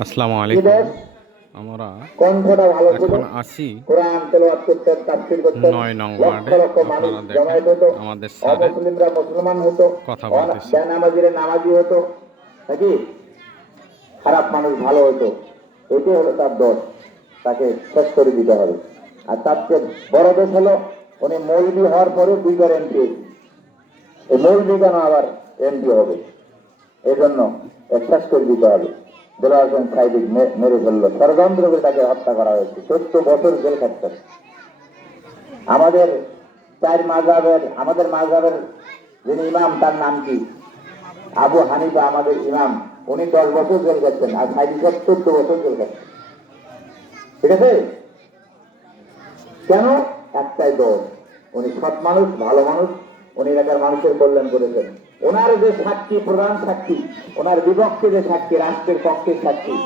আসসালামু আলাইকুম। আমরা এখন আসি কোরআন তেলাওয়াত করতেন তাফসীর করতেন। নয় নং ওয়ার্ডে। আপনারা দেখেন আমাদের স্যারে অমুসলিমরা মুসলমান হতো। কথা বলতেছে। বেনামাজিরা নামাজি হতো। নাকি? খারাপ মানুষ ভালো হতো। এটাই হলো তার দোষ। তাকে শেষ করে দিতে হবে। আর তার চেয়ে বড় দোষ হলো উনি মৌলবী হওয়ার পরে দুইবার এমপি। এই মৌলবী কেন আবার এমপি হবে? এজন্য জন্য শেষ করে দিতে হবে। বেলা হোসেন মেরে ফেলল। ষড়যন্ত্র করে তাকে হত্যা করা হয়েছে। চোদ্দ বছর জেল খাটতে আমাদের চার মাজাবের আমাদের মাজাবের যিনি ইমাম, তার নাম কি? আবু হানিফা আমাদের ইমাম। উনি দশ বছর জেল খাচ্ছেন আর সাইদি সব চোদ্দ বছর জেল খাচ্ছেন ঠিক আছে? কেন? একটাই দোষ। উনি সৎ মানুষ, ভালো মানুষ। উনি এলাকার মানুষের কল্যাণ করেছেন। ওনার যে সাক্ষী, প্রধান সাক্ষী, ওনার বিপক্ষে যে সাক্ষী, রাষ্ট্রের পক্ষে সাক্ষী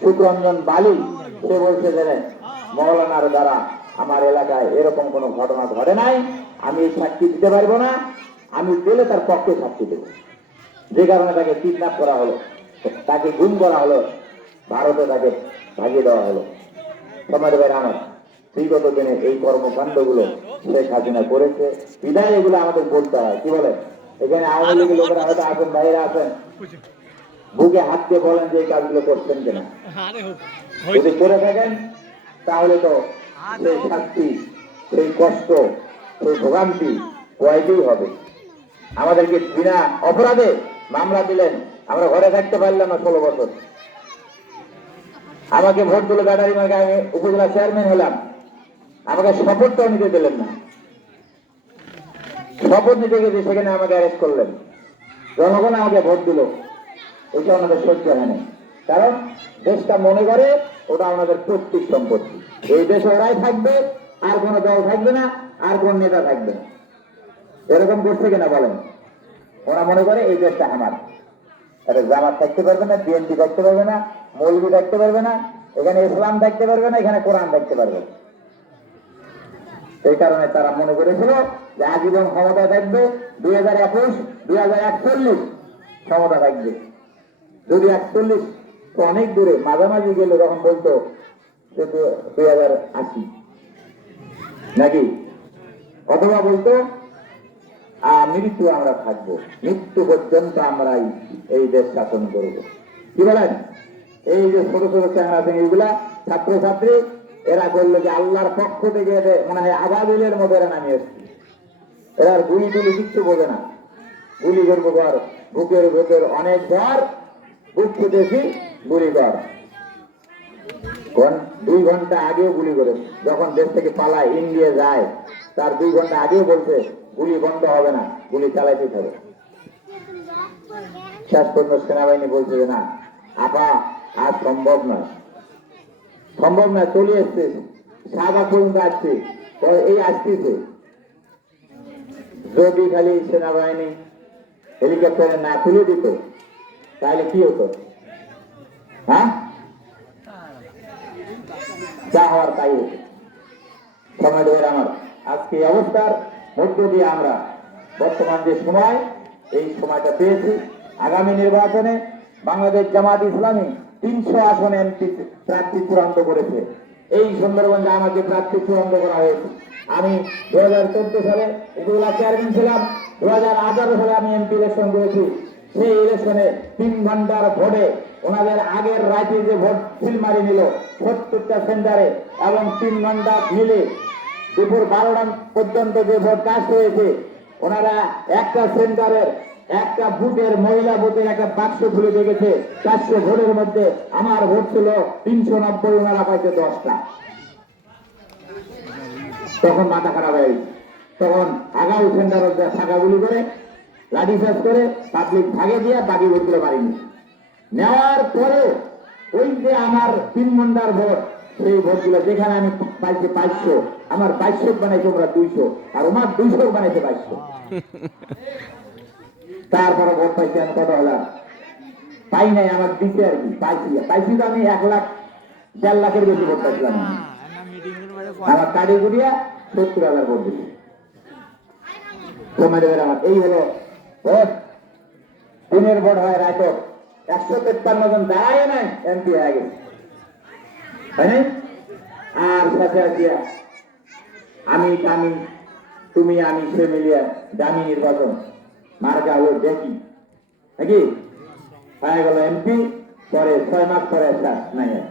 সুখরঞ্জন বালি, সে বলছে যে মৌলানার দ্বারা আমার এলাকায় এরকম কোনো ঘটনা ঘটে নাই, আমি এই সাক্ষী দিতে পারব না, আমি দিলে তার পক্ষে সাক্ষী দেবো। যে কারণে তাকে কিডন্যাপ করা হলো, তাকে গুম করা হলো, ভারতে তাকে ভাগিয়ে দেওয়া হলো। সমাজ ভাই আমার, বিগত দিনে এই কর্মকাণ্ডগুলো শেখ হাসিনা করেছে, বিদায় এগুলো আমাদের বলতে হয়, কি বলে এখানে আওয়ামী লীগের লোকেরা হয়তো আছেন বাইরে আছেন। বুকে হাত দিয়ে বলেন যে এই কাজগুলো করছেন কিনা। যদি করে থাকেন তাহলে তো সেই শাস্তি সেই কষ্ট সেই ভোগান্তি কয়েকই হবে। আমাদেরকে বিনা অপরাধে মামলা দিলেন। আমরা ঘরে থাকতে পারলাম না ষোলো বছর। আমাকে ভোট দিল ব্যাটারি মার্কে আমি উপজেলা চেয়ারম্যান হলাম। আমাকে শপথটাও নিতে দিলেন না। শপথ নিতে গেছি, সেখানে আমাকে অ্যারেস্ট করলেন। জনগণ আমাকে ভোট দিল। এটা ওনাদের সহ্য হয় না কারণ দেশটা মনে করে, ওটা আমাদের প্রত্যেক সম্পত্তি। এই দেশে ওরাই থাকবে, আর কোনো দল থাকবে না, আর কোন নেতা থাকবে এরকম করছে কিনা বলেন? ওরা মনে করে এই দেশটা আমার। এটা জামাত থাকতে পারবে না, বিএনপি থাকতে পারবে না মৌলবি থাকতে পারবে না, এখানে ইসলাম থাকতে পারবে না, এখানে কোরআন থাকতে পারবে। এই কারণে তারা মনে করেছিল যে আজীবন ক্ষমতা থাকবে দুই হাজার একুশ দুই হাজার একচল্লিশ ক্ষমতা থাকবে। যদি একচল্লিশ তো অনেক দূরে মাঝামাঝি গেলে তখন বলতো যে দুই হাজার আশি। নাকি? অথবা বলতো আহ, মৃত্যু আমরা থাকব। মৃত্যু পর্যন্ত আমরা এই- দেশ শাসন করব। কি বলেন? এই যে ছোট ছোট চ্যাংরা আছে এইগুলা ছাত্রছাত্রী এরা করল যে আল্লাহর পক্ষ থেকে মনে হয় আবাবিলের মধ্যে এরা নামিয়ে এসছে এরা গুলি টুলি কিচ্ছু বোঝে না। গুলি করব ঘর বুকের ভেতর অনেক ঘর বুক ফুটেছি গুলি ঘর দুই ঘণ্টা আগেও গুলি করে। যখন দেশ থেকে পালায়, ইন্ডিয়া যায়, তার দুই ঘণ্টা আগেও বলছে, গুলি বন্ধ হবে না, গুলি চালাইতে হবে। শেষ পর্যন্ত সেনাবাহিনী বলছে যে না, আপা, আর সম্ভব নয়। সম্ভব না চলে এসছে। শাহবাগ পর্যন্ত আসছে। এই আসতেছে। যদি খালি সেনাবাহিনী হেলিকপ্টারে না তুলে দিত, তাহলে কি হতো? হ্যাঁ? যা হওয়ার তাই হতো। সময় ধরে আমার। আজকে অবস্থার মধ্য দিয়ে আমরা বর্তমান যে সময়, এই সময়টা পেয়েছি। আগামী নির্বাচনে বাংলাদেশ জামাত ইসলামী তিনশো আসনে এমপি প্রার্থী চূড়ান্ত করেছে। এই সুন্দরবনে আমাকে প্রার্থী চূড়ান্ত করা হয়েছে। আমি দু হাজার চোদ্দ সালে উপজেলা চেয়ারম্যান ছিলাম দু হাজার আঠারো সালে আমি এমপি ইলেকশন করেছি। সেই ইলেকশনে তিন ঘণ্টার ভোটে ওনাদের আগের রাতে যে ভোট সিল মারি নিল, সত্তরটা সেন্টারে এবং তিন ঘণ্টা মিলে দুপুর বারোটা পর্যন্ত যে ভোট কাজ হয়েছে, ওনারা একটা সেন্টারের একটা বুথের মহিলা বুথের একটা বাক্স খুলে দেখেছে। চারশো ভোটের মধ্যে আমার ভোট ছিল তিনশো নব্বই, ওনারা পাইছে দশটা। তখন মাথা খারাপ হয়ে তখন আগাও সেন্টার ফাঁকা গুলি করে লাঠি চার্জ করে পাবলিক ভাগে দিয়ে বাকি ভোটগুলো পারিনি নেওয়ার পরে ওই যে আমার তিন ঘণ্টার ভোট, সেই ভোটগুলো যেখানে আমি পাইছি পাঁচশো আমার বাইশশো বানাইছে ওরা দুইশো, আর ওনার দুইশো বানাইছে বাইশশো। তারপরে ভোট পাইছি আমি কত হলাম পাই নাই আমার দিতে আর কি, পাইছি। পাইছি তো আমি এক লাখ, দেড় লাখের বেশি ভোট পাইছিলাম। আমি। আমার কাড়ি গুড়িয়া সত্তর হাজার ভোট দিচ্ছি সময় দেবেন আমার, এই হলো দিনের ভোট হয় রাত একশো তেপ্পান্ন জন দাঁড়ায় নাই, এমপি হয়ে গেছে। আর সাথে আসিয়া আমি আমি, তুমি, আমি, সে মিলিয়া দামি নির্বাচন। মার্কা হলো দেখি নাকি হয়ে গেল এমপি পরে ছয় মাস পরে একটা নাই।